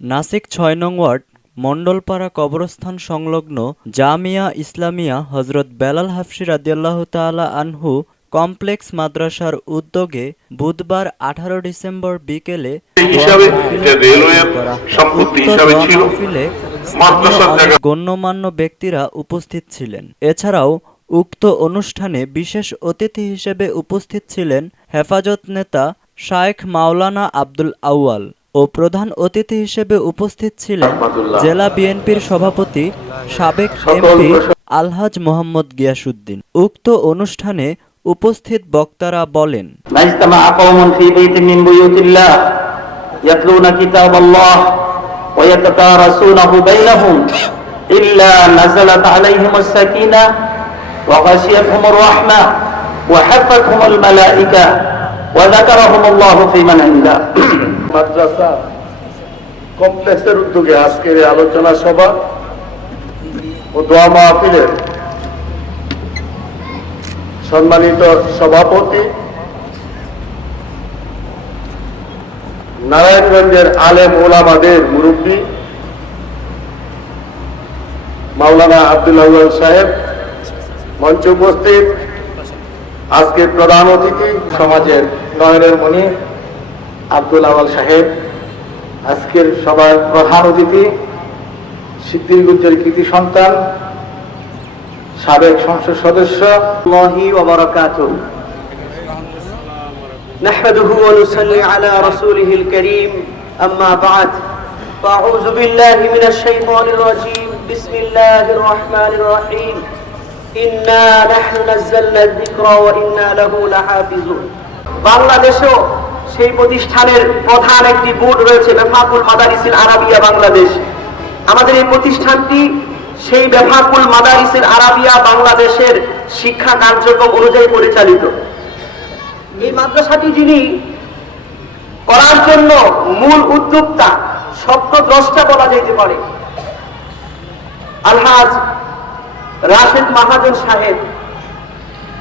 নাসিক ৬ নং ওয়ার্ড মণ্ডলপাড়া কবরস্থান সংলগ্ন জামিয়া ইসলামিয়া হজরত বেলাল হাফসি রাদিয়াল্লাহু তাআলা আনহু কমপ্লেক্স মাদ্রাসার উদ্যোগে বুধবার ১৮ ডিসেম্বর বিকেলে গণ্যমান্য ব্যক্তিরা উপস্থিত ছিলেন। এছাড়াও উক্ত অনুষ্ঠানে বিশেষ অতিথি হিসেবে উপস্থিত ছিলেন হেফাজত নেতা শায়েখ মাওলানা আব্দুল আউয়াল ও প্রধান অতিথি হিসেবে উপস্থিত ছিলেন জেলা বিএনপির সভাপতি সাবেক এমপি আলহাজ মোহাম্মদ গিয়াসউদ্দিন। উক্ত অনুষ্ঠানে উপস্থিত বক্তারা বলেন, মাদ্রাসা কমপ্লেক্সের উদ্যোগে আজকের আলোচনা সভা ও দোয়া মাহফিলের সম্মানিত সভাপতি, নারায়ণগঞ্জের আলেম ওলামাদের মুরব্বী মাওলানা আব্দুল আউয়াল সাহেব, মঞ্চে উপস্থিত আজকের প্রধান অতিথি সমাজের নয়নের মণি আব্দুল আউয়াল সাহেব, আজকের সভার প্রধান অতিথি সিদ্দিকুজ্জের কৃতি সন্তান সাবেক সংসদ সদস্য نحمده ونصلي على رسوله الكريم أما بعد فأعوذ بالله من الشيطان الرجيم بسم الله الرحمن الرحيم إنا نحن نزلنا الذكر وإنا له لحافظون। বাংলাদেশেও সেই প্রতিষ্ঠানের প্রধান একটি বোর্ড রয়েছে বেফাকুল মাদারিসিল আরাবিয়া বাংলাদেশ। আমাদের এই প্রতিষ্ঠানটি সেই বেফাকুল মাদারিসিল আরাবিয়া বাংলাদেশের শিক্ষা কার্যক্রম অনুযায়ী পরিচালিত। এই মাদ্রাসাটি যিনি করার জন্য মূল উদ্যোক্তা, স্বপ্নদ্রষ্টা বলা যেতে পারে, আলহাজ রাশেদ মাহাজন সাহেব।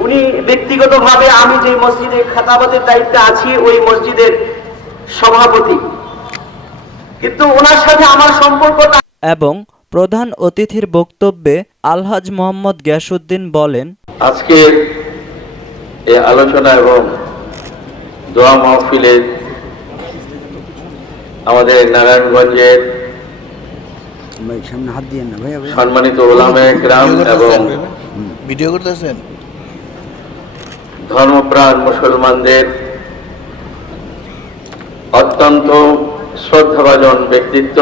উনি ব্যক্তিগতভাবে আমি যে মসজিদে খাতাবতের দায়িত্বে আছি ওই মসজিদের সভাপতি, কিন্তু ওনার সাথে আমার সম্পর্কটা। এবং প্রধান অতিথির বক্তব্যে আলহাজ মোহাম্মদ গিয়াসউদ্দিন বলেন, আজকে এই আলোচনা এবং দোয়া মাহফিলে আমাদের নারায়ণগঞ্জের সম্মানিত ওলামায়ে কেরাম এবং ভিডিও করতেছেন ধর্মপ্রাণ মুসলমানদের অত্যন্ত শ্রদ্ধাভাজন ব্যক্তিত্ব,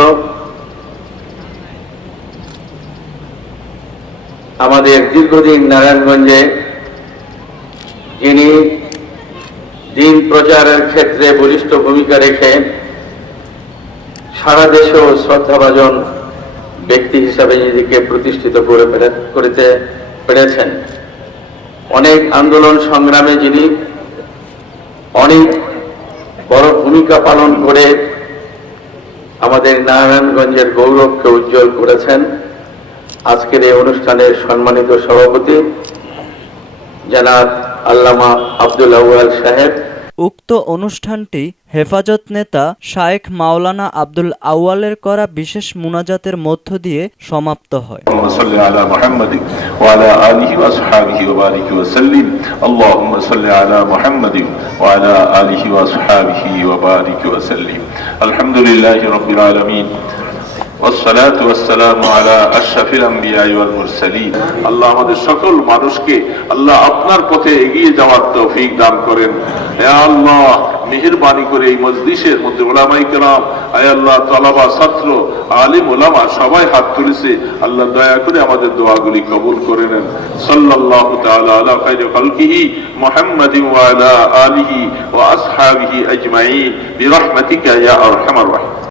আমাদের দীর্ঘদিন নারায়ণগঞ্জে যিনি দিন প্রচারের ক্ষেত্রে বলিষ্ঠ ভূমিকা রেখে সারা দেশেও শ্রদ্ধাভাজন ব্যক্তি হিসাবে নিজেকে প্রতিষ্ঠিত করতে পেরেছেন। অনেক আন্দোলন সংগ্রামে যিনি অনেক বড় ভূমিকা পালন করে আমাদের নারায়ণগঞ্জের গৌরবকে উজ্জ্বল করেছেন। আজকের এই অনুষ্ঠানের সম্মানিত সভাপতি জনাব আল্লামা আব্দুল আউয়াল সাহেব। উক্ত অনুষ্ঠানটি হেফাজত নেতা শায়েখ মাওলানা আব্দুল আউয়ালের করা বিশেষ মুনাজাতের মধ্য দিয়ে সমাপ্ত হয়। আলহামদুলিল্লাহি রাব্বিল আলামিন والصلاة والسلام على أشرف الأنبياء والمرسلين। আল্লাহ আমাদের সকল মানুষকে আল্লাহ আপনার পথে এগিয়ে যাওয়ার তৌফিক দান করেন। হে আল্লাহ, মেহেরবানি করে এই মজলিসের মধ্যে উলামায়ে কেরাম, হে আল্লাহ, তালাবা, ছাত্র, আলিম, উলামা সবাই হাত তুলেছে। আল্লাহ দয়া করে আমাদের দোয়াগুলি কবুল করে নেন। সাল্লাল্লাহু তাআলা আলা খায়রি খালকিহি মুহাম্মাদিন ওয়া আলা আলিহি ওয়া আসহাবিহি আজমাইন বিরহমাতিকা ইয়া আরহামার রাহিম।